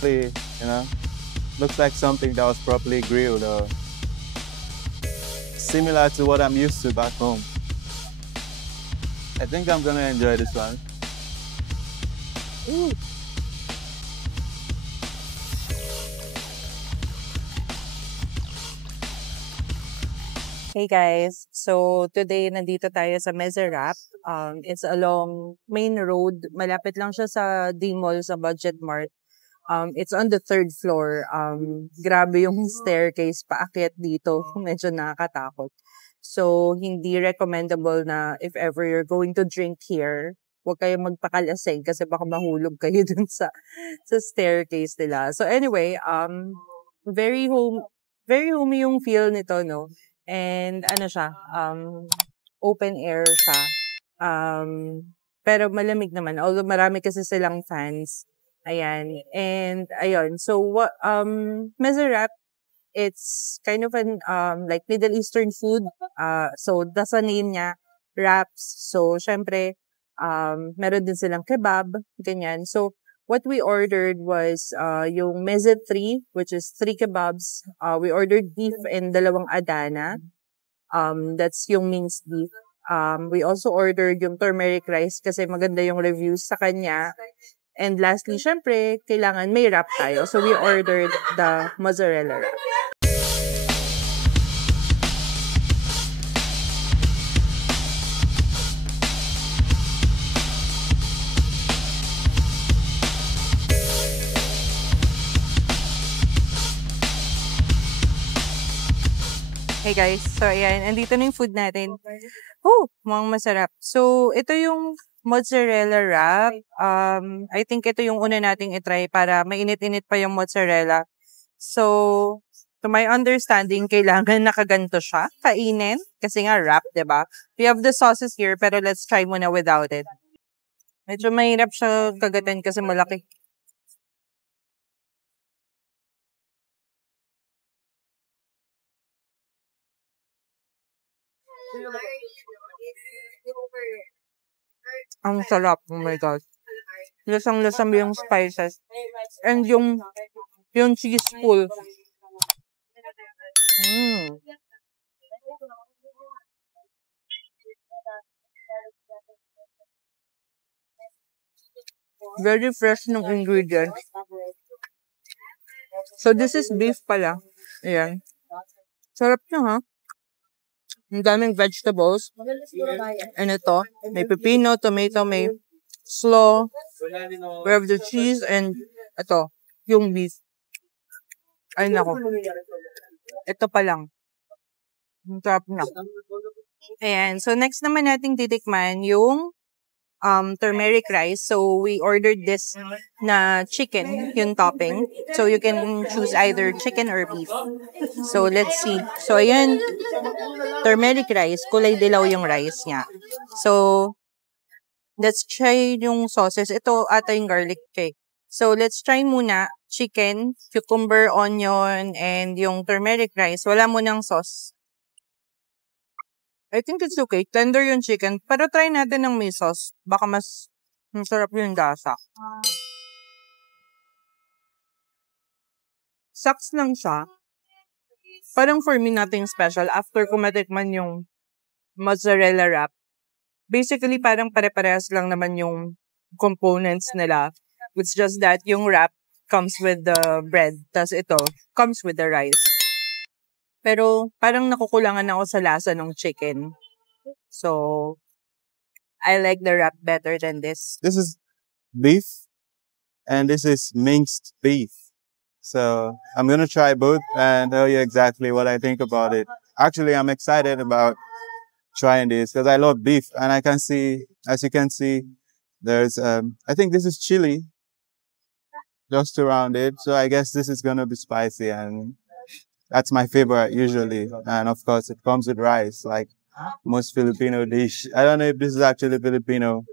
You know, looks like something that was properly grilled or similar to what I'm used to back home. I think I'm gonna enjoy this one. Ooh. Hey guys, so today nandito tayo sa Meserap. It's along main road. Malapit lang siya sa D-Mall sa Budget Mart. It's on the third floor. Grabe yung staircase paakyat dito. Medyo nakakatakot. So, hindi recommendable na if ever you're going to drink here, huwag kayong magpakalasing kasi baka mahulog kayo dun sa staircase nila. So anyway, very home, very homey yung feel nito, no? And ano siya, open air siya. Um, pero malamig naman. Although marami kasi silang fans. Ayan. And ayun. So what Mezerap, it's kind of an like Middle Eastern food. So that's the name niya, wraps. So syempre meron din silang kebab, ganyan. So what we ordered was yung meze 3, which is 3 kebabs. We ordered beef and dalawang adana. That's yung minced beef. We also ordered yung turmeric rice kasi maganda yung reviews sa kanya. And lastly, syempre, kailangan may wrap tayo. So we ordered the mozzarella wrap. Hey guys, so ayan, andito na yung food natin. Oh, mukhang masarap. So, ito yung mozzarella wrap. I think ito yung una nating itry para mainit-init pa yung mozzarella. So, to my understanding, kailangan nakaganto siya, kainin. Kasi nga wrap, 'di ba? We have the sauces here, pero let's try muna without it. Medyo mahirap siya kagatan kasi malaki. Ang sarap, oh my God. Lasang-lasa mo yung spices. And yung cheese pool. Mm. Very fresh ng ingredients. So this is beef pala. Ayan. Sarap niya ha. Ang daming vegetables. And ito, may pepino, tomato, may slaw. We have the cheese and ito, yung beef. Ay nako. Ito pa lang. Ang sarap niya. Ayan. So next naman nating titikman yung turmeric rice. So we ordered this na chicken, yung topping. So you can choose either chicken or beef. So let's see. So ayan, turmeric rice, kulay dilaw yung rice niya. So let's try yung sauces. Ito ata yung garlic cake. So let's try muna chicken, cucumber, onion, and yung turmeric rice. Wala munang sauce. I think it's okay. Tender yung chicken. Pero try natin ng may sauce. Baka mas masarap yung lasa. Sucks lang siya. Parang for me, nothing special. After ko matikman yung mozzarella wrap, basically parang pare-parehas lang naman yung components nila. It's just that yung wrap comes with the bread. Tas ito, comes with the rice. Pero parang nakukulangan ako sa lasa ng chicken. So, I like the wrap better than this. This is beef, and this is minced beef. So I'm gonna try both and tell you exactly what I think about it. Actually, I'm excited about trying this because I love beef, and I can see, as you can see, there's I think this is chili just around it. So I guess this is gonna be spicy, and that's my favorite usually. And of course, it comes with rice, like most Filipino dish. I don't know if this is actually Filipino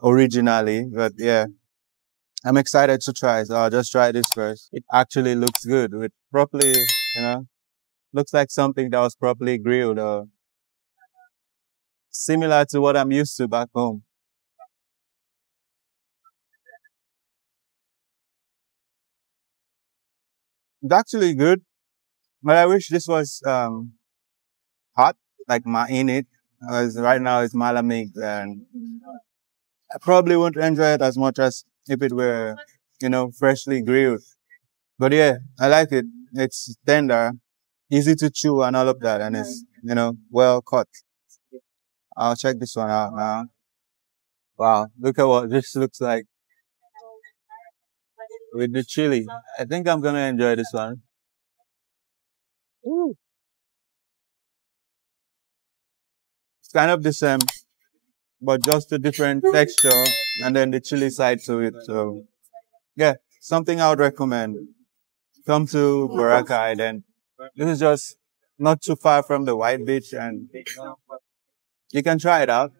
originally, but yeah, I'm excited to try. So I'll just try this first. It actually looks good with properly, looks like something that was properly grilled or similar to what I'm used to back home. It's actually good, but I wish this was hot, like mainit. As right now it's malamig, and I probably wouldn't enjoy it as much as if it were, freshly grilled. But yeah, I like it. It's tender, easy to chew, and all of that, and it's well cut. I'll check this one out now. Wow, look at what this looks like with the chili. I think I'm gonna enjoy this one. Ooh. It's kind of the same, but just a different texture, and then the chili side to it. So yeah, something I would recommend. Come to Boracay, then this is just not too far from the White Beach, and you can try it out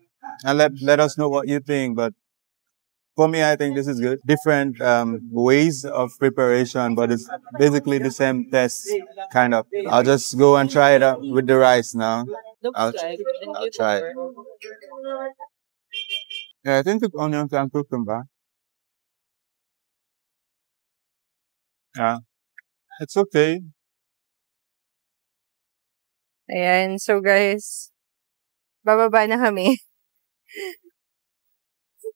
and let us know what you think. But for me, I think this is good. Different ways of preparation, but it's basically the same test, kind of. I'll just go and try it out with the rice now. I'll, I'll try it. Yeah, I think the onions can cook them back. Yeah, it's okay. Ayan. So, guys, bababa na kami.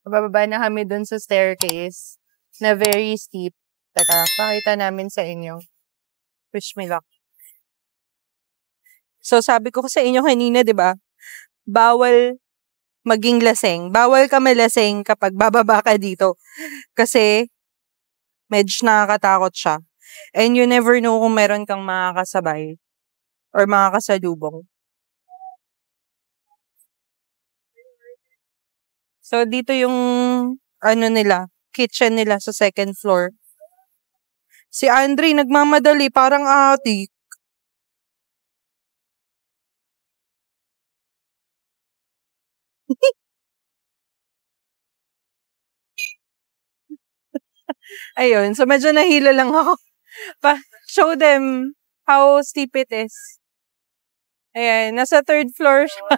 Bababa na kami dun sa staircase na very steep. Teka, pakita namin sa inyo. Wish me luck. So, sabi ko sa inyo kanina, di ba? Bawal maging laseng. Bawal ka malaseng kapag bababa ka dito. Kasi, medyo nakakatakot siya. And you never know kung meron kang makakasabay or makakasalubong. So, dito yung, kitchen nila sa second floor. Si Andre, nagmamadali, parang ati. Ayun, so medyo nahilo lang ako. Show them how steep it is. Ayan, nasa third floor siya.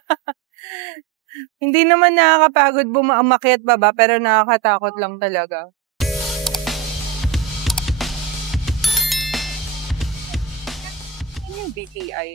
Hindi naman nakakapagod umakyat baba, pero nakakatakot lang talaga. Ano yung BPI?